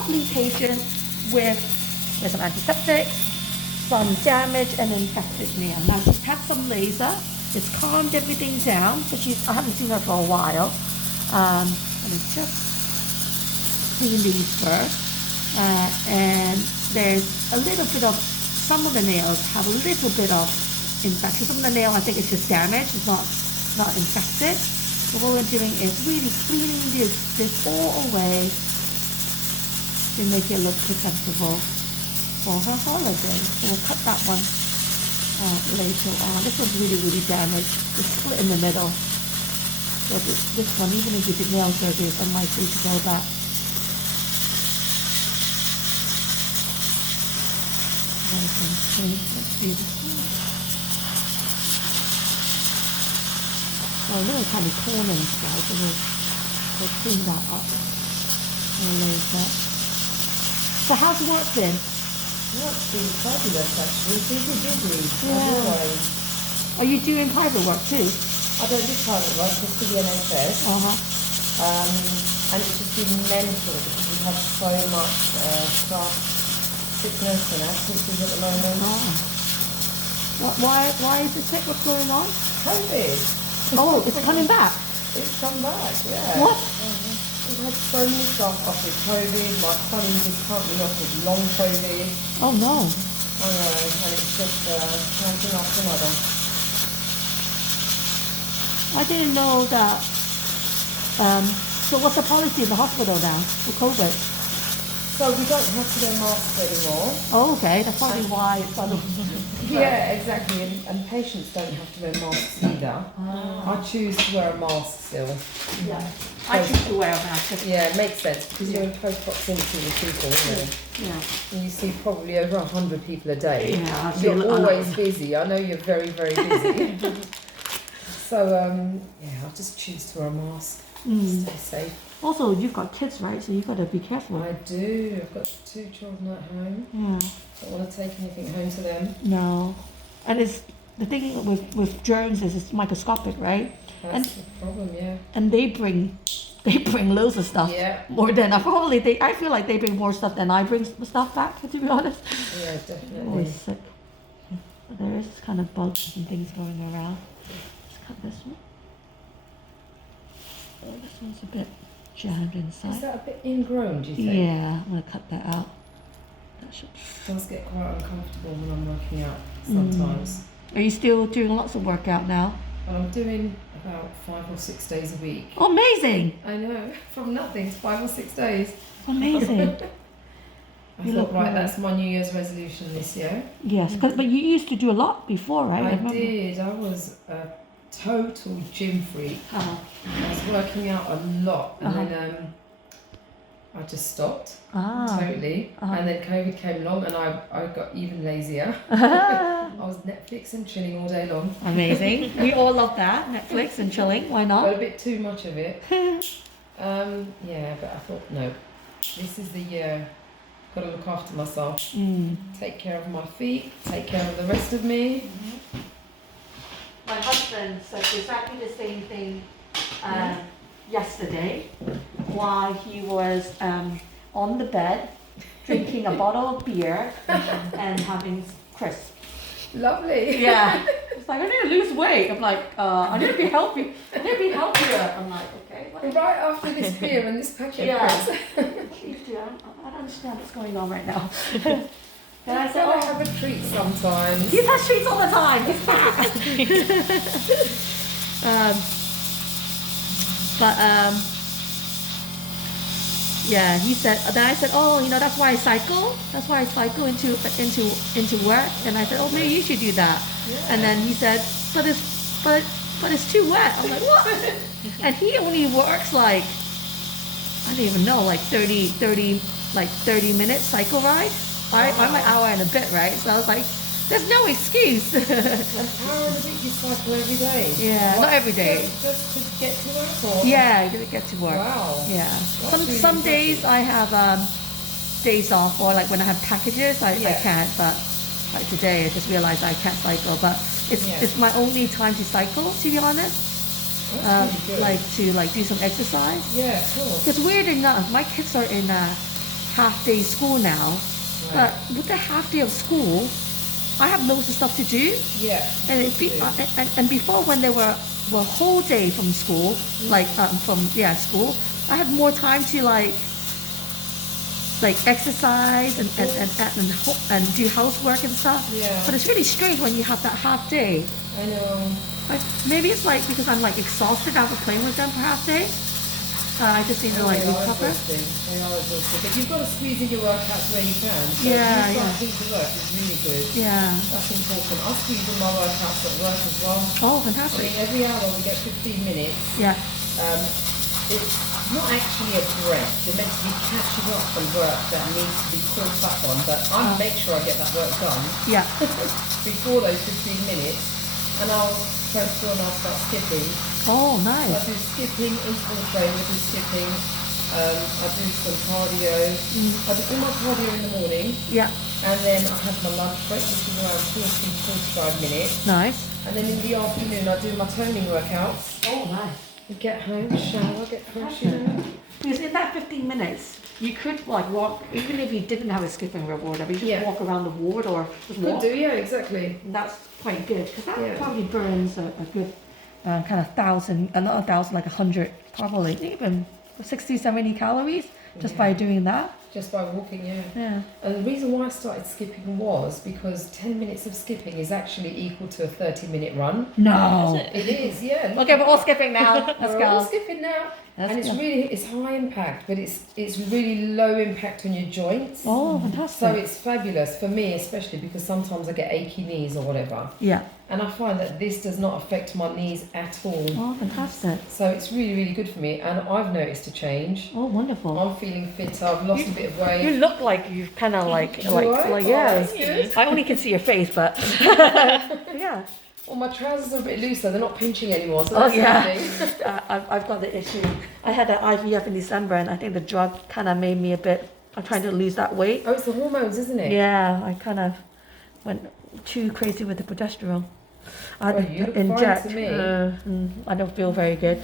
elderly patient with some antiseptics, some damage and infected nail. Now she's had some laser, it's calmed everything down, but I haven't seen her for a while. Let me just clean these first. And there's a little bit of, some of the nails have a little bit of infection. Some of the nail I think it's just damaged, it's not infected. So what we're doing is really cleaning this all away to make it look presentable for her holiday. So we'll cut that one later on. This one's really damaged. It's split in the middle. So this one, even if you did nail surgery, it's unlikely to go back. Let's see this one. Oh, a little tiny corner inside, so we'll clean that up later. So how's work been? Work's been fabulous actually, busy, yeah. Are you doing private work too? I don't do private work, just for the NHS. And it's just been mental because we have so much staff sickness and absences at the moment. Why is it sick? What's going on? COVID. Oh, it's coming back? It's come back, yeah. What? We've had so many staff off with COVID. My colleague is currently off with long COVID. Oh no. I know, and it's just one thing after another. I didn't know that. So what's the policy in the hospital now for COVID? So we don't have to wear masks anymore. Oh, okay, that's probably why it's on. Yeah, exactly, and patients don't have to wear masks either. I choose to wear a mask still. Yeah, I choose to wear a mask. Yeah, it makes sense because you're in close proximity with people, isn't it? Yeah. And you see probably over 100 people a day. Yeah, you're always busy. I know you're very busy. So yeah, I just choose to wear a mask. Stay safe. Also, you've got kids, right? So you've got to be careful. I do. I've got 2 children at home. Yeah. Don't want to take anything home to them. No. And it's the thing with germs is it's microscopic, right? That's the problem, yeah. And they bring loads of stuff. Yeah. More than I feel like they bring more stuff than I bring stuff back, to be honest. Yeah, definitely. Always sick. There is kind of bugs and things going around. Let's cut this one. Oh, this one's a bit jammed inside. Is that a bit ingrown, do you think? Yeah, I'm going to cut that out. That should... It does get quite uncomfortable when I'm working out sometimes. Are you still doing lots of workout now? Well, I'm doing about 5 or 6 days a week. Oh, amazing! I know, from nothing to 5 or 6 days. Amazing. I thought, right, that's my New Year's resolution this year. Yes, but you used to do a lot before, right? I did. I was a total gym freak. I was working out a lot, and then I just stopped totally. And then COVID came along, and I got even lazier. I was Netflix and chilling all day long. Amazing. We all love that, Netflix and chilling. Why not? Got a bit too much of it. Yeah, but I thought, no, this is the year. Got to look after myself. Take care of my feet. Take care of the rest of me. My husband said exactly the same thing yesterday while he was on the bed drinking a bottle of beer and having crisps. Lovely. Yeah. It's like, I need to lose weight. I'm like, I need to be healthy. I need to be healthier. I'm like, okay. What? Right after this beer and this packet of crisps. I don't understand what's going on right now. And I said, I have a treat sometimes. He has treats all the time. He's fat. Yeah, he said. Then I said, oh, that's why I cycle. That's why I cycle into work. And I said, oh, maybe you should do that. Yeah. And then he said, but it's too wet. I'm like, what? And he only works like, I don't even know, like 30 minutes cycle ride. I'm an hour and a bit, right? So I was like, there's no excuse. An hour and a bit you cycle every day? Yeah, not every day. Just to get to work? Or? Yeah, to get to work. Wow. Yeah. Some days I have days off, or like when I have packages, I can't. But like today, I just realized I can't cycle. But it's my only time to cycle, to be honest. Like to do some exercise. Yeah, cool. Because weird enough, my kids are in half-day school now. But with the half-day of school, I have loads of stuff to do. Yeah. And before, when there were whole day from school, like school, I had more time to like exercise and do housework and stuff. Yeah. But it's really strange when you have that half day. I know. Maybe it's like because I'm like exhausted after playing with them for half day. I just need to like recover. They are exhausting. But you've got to squeeze in your workouts where you can. So Yeah, you've got to keep the work. It's really good. Yeah. That's important. I squeeze in my workouts at work as well. Oh, I fantastic. mean, every hour we get 15 minutes. Yeah. It's not actually a break. You're meant to be catching up on work that needs to be caught up on, but I make sure I get that work done. Yeah. Before those 15 minutes, and I'll press on and I'll start skipping. Oh, nice. I do skipping, interval training, I do skipping, I do some cardio. I do all my cardio in the morning. Yeah. And then I have my lunch break, which is around 40-45 minutes. Nice. And then in the afternoon I do my toning workouts. Oh, nice. I get home, shower, get fresh, you know. Because in that 15 minutes, you could like walk, even if you didn't have a skipping rope or whatever, you just walk around the ward or just walk. Could do, yeah, exactly. And that's quite good, because that probably burns a good kind of 1,000, not 1,000, like 100, probably even 60, 70 calories just by doing that. Just by walking, Yeah. And the reason why I started skipping was because 10 minutes of skipping is actually equal to a 30-minute run. No. It is, yeah. Okay, we're all skipping now. Let's We're go. all skipping now. And it's high impact, but it's really low impact on your joints. Oh, fantastic. So it's fabulous for me, especially because sometimes I get achy knees or whatever. Yeah. And I find that this does not affect my knees at all. Oh, fantastic. So it's really, really good for me. And I've noticed a change. Oh, wonderful. I'm feeling fitter. I've lost a bit of weight. You look like you've kind of like yeah. That's good. I only can see your face, but yeah. Well, my trousers are a bit looser. They're not pinching anymore. So that's handy. I've got the issue. I had an IVF in December, and I think the drug kind of made me a bit. I'm trying to lose that weight. Oh, it's the hormones, isn't it? Yeah, I kind of went too crazy with the progesterone. I Well, you look inject. fine to me. I don't feel very good.